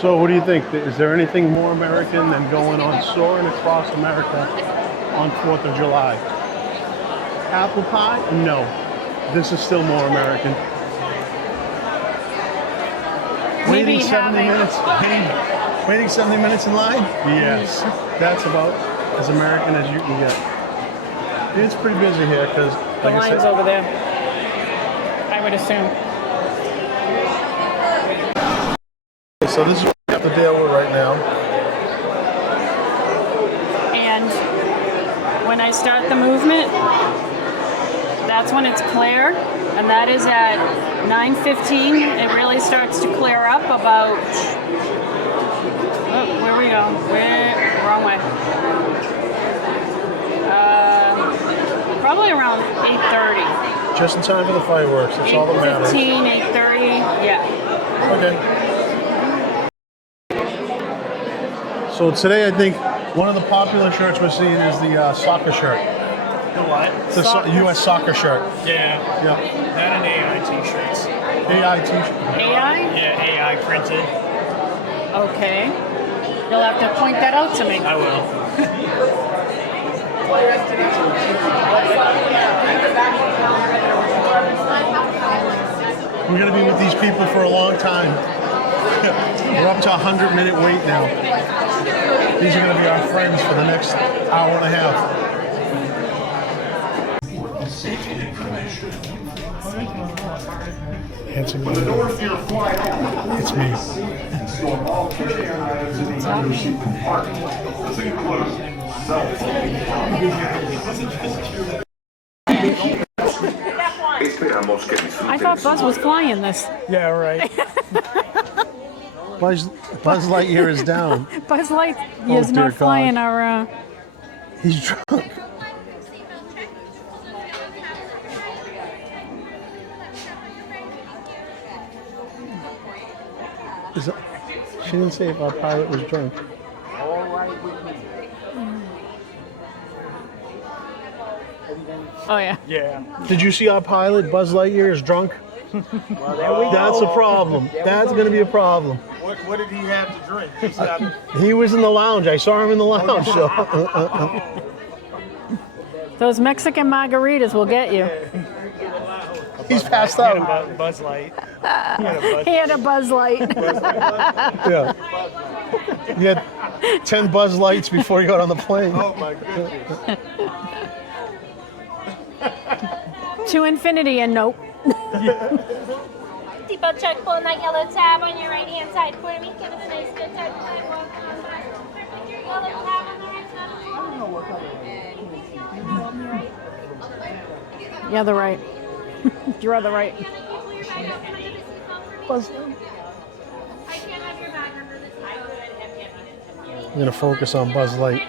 So what do you think? Is there anything more American than going on Soarin' across America on 4th of July? Apple pie? No. This is still more American. Maybe Waiting 70 minutes. Waiting 70 minutes in line? Yes. That's about as American as you can get. It's pretty busy here because The line's over there, I would assume. So this is what we have to deal with right now. And when I start the movement, that's when it's clear, and that is at 9:15. It really starts to clear up about, oh, where we go? Wrong way. Probably around 8:30. Just in time for the fireworks. That's all that matters. 8:15, 8:30, yeah. Okay. So today I think one of the popular shirts we're seeing is the soccer shirt. The what? The U.S. soccer shirt. Yeah. Yeah. That and AI t-shirts. AI t-shirt. AI? Yeah, AI printed. Okay. You'll have to point that out to me. I will. We're going to be with these people for a long time. We're up to a 100-minute wait now. These are going to be our friends for the next hour and a half. Handsome man. It's me. I thought Buzz was flying this. Yeah, right. Buzz Lightyear is down. Buzz Light Oh, is dear not flying God. our. He's drunk. She didn't say if our pilot was drunk. Oh yeah. Yeah. Did you see our pilot? Buzz Lightyear is drunk. Well, there we go. That's a problem. That's going to be a problem. What did he have to drink? He's got... He was in the lounge. I saw him in the lounge. So. Those Mexican margaritas will get you. He's passed He had out. a Buzz Light. He had a Buzz Light. Yeah. He had 10 Buzz Lights before he got on the plane. Oh my goodness. To infinity and nope. Seatbelt check, pulling that yellow tab on your right hand side for me. Give it a nice good time. Perfect. Your yellow tab on the right side. Yeah, the right. You're on the right. Buzz. I can't have your bag under this time. I'm going to focus on Buzz Light.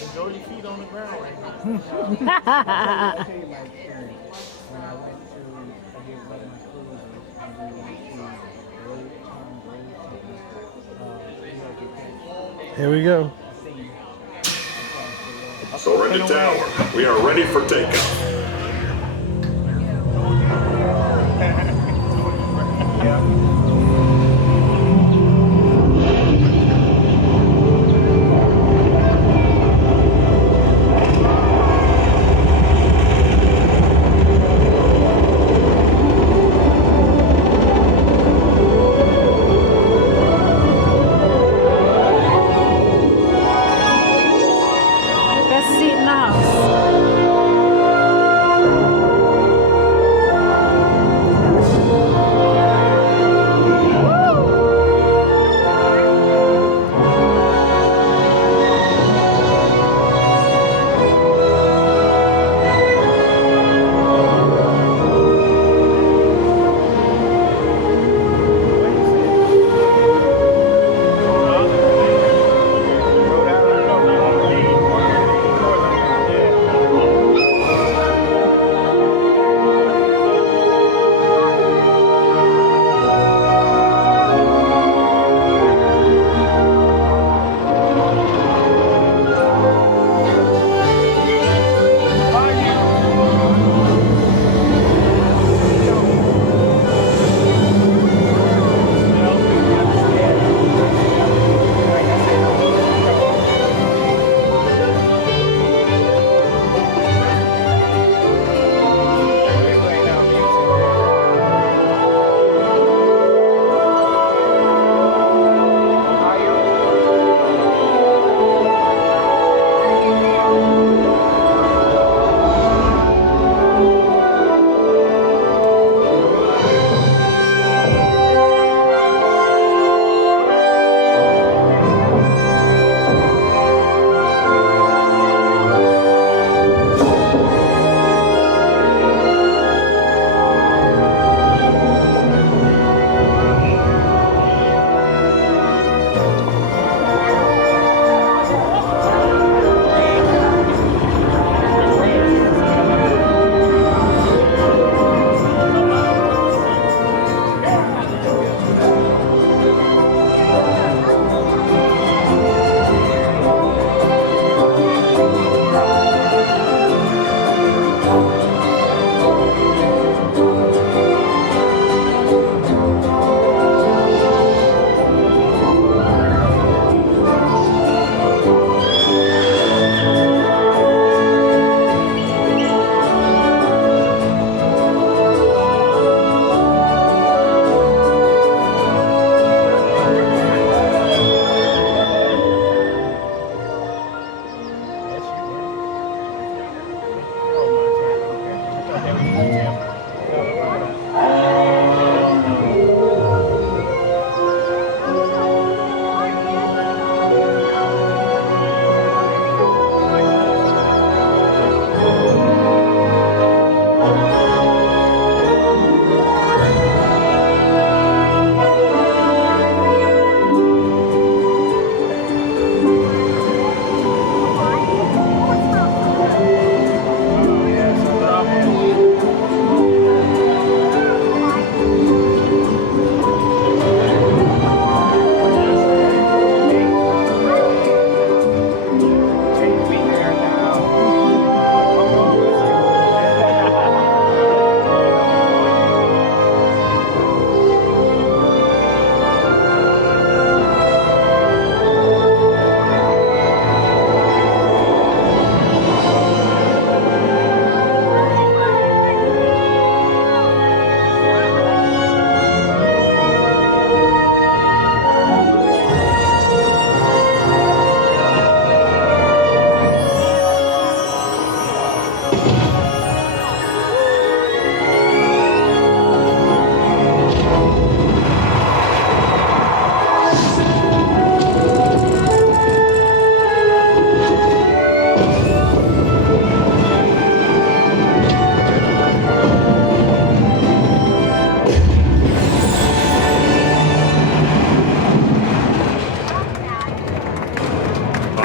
Enjoy your feet on the ground. Here we go. Soarin' to tower. We are ready for takeoff. Best seat in the house.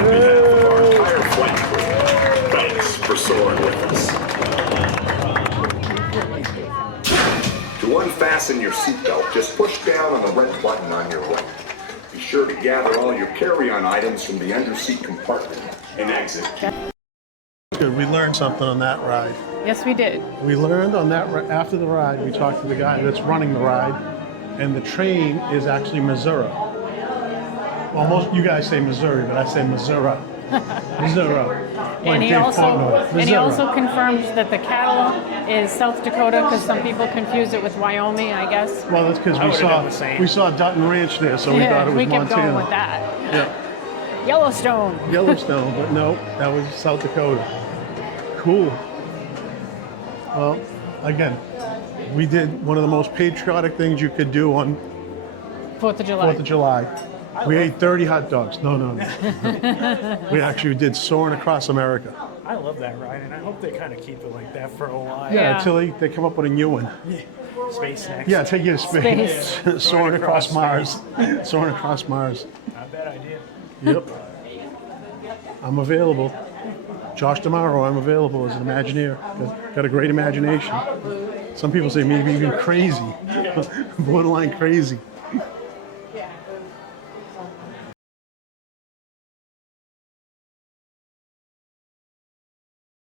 behalf of our entire flight crew, thanks for soaring with us. To unfasten your seatbelt, just push down on the red button on your right. Be sure to gather all your carry-on items from the underseat compartment and exit. Good. We learned something on that ride. Yes, we did. We learned on that after the ride. We talked to the guy that's running the ride, and the train is actually Missouri. Well, most you guys say Missouri, but I say Missouri. Missouri. And he also confirmed that the cattle is South Dakota because some people confuse it with Wyoming, I guess. Well, that's because we saw Dutton Ranch there, so we thought it was we kept Montana. going with that. Yeah. Yellowstone. Yellowstone, but no, that was South Dakota. Cool. Well, again, we did one of the most patriotic things you could do on 4th of July. 4th of July. We ate 30 hot dogs. No. We actually did Soarin' Across America. I love that ride, and I hope they kind of keep it like that for a while. Yeah, until they come up with a new one. Space next. Yeah, take you to space. Soaring across Mars. Soaring across Mars. Not a bad idea. Yep. I'm available. Josh tomorrow, I'm available as an Imagineer. Got a great imagination. Some people say maybe even crazy. Borderline crazy.